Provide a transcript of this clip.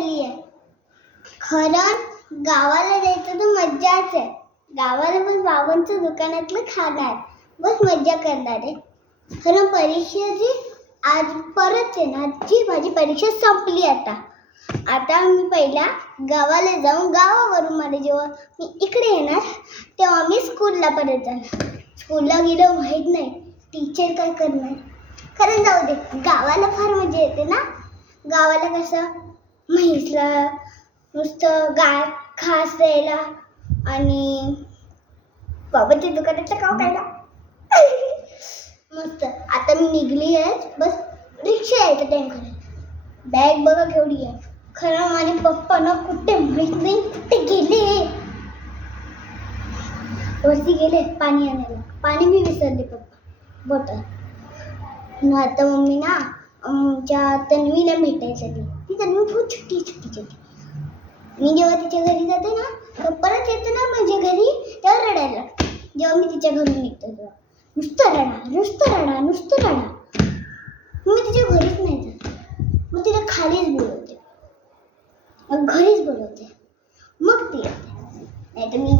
चालली आहे. खरं गावाला जायचं तर मज्जाच आहे. गावाला पण बाबांचं दुकानातलं खाणार, बस मज्जा करणार आहे. खरं परीक्षेची आज परत आहे ना, जी माझी परीक्षा संपली आता मी पहिला गावाला जाऊन गावावरून मला जेव्हा मी इकडे येणार तेव्हा मी स्कूलला परत जाणार. स्कूलला गेलं माहीत नाही टीचर काय करणार. खरं जाऊ दे, गावाला फार मजा येते ना. गावाला कसं म्हैसला नुसतं गाय घास द्यायला आणि बाबाच्या दुकानातलं खाऊ खायला मस्त. आता मी निघली आहे, बस रिक्षा यायचं टाइम खरं. बॅग बघा केवढी आहे. खरं माझे पप्पा ना कुठे माहित नाही कुठे गेले. वरती गेले पाणी आणायला. पाणी मी विसरले पप्पा बॉटल. आता मम्मी ना आमच्या तन्वीला भेटायसाठी. ती तन्वी खूप छोटी. मी जेव्हा तिच्या घरी जाते ना तर परत येते ना म्हणजे घरी तेव्हा रडायला लागते. जेव्हा मी तिच्या घरून निघते तेव्हा नुसतं रडा. मी तिच्या घरीच नाही जात. मग तिला खालीच बोलवते, घरीच बोलवते, मग ती येते. नाही तर मी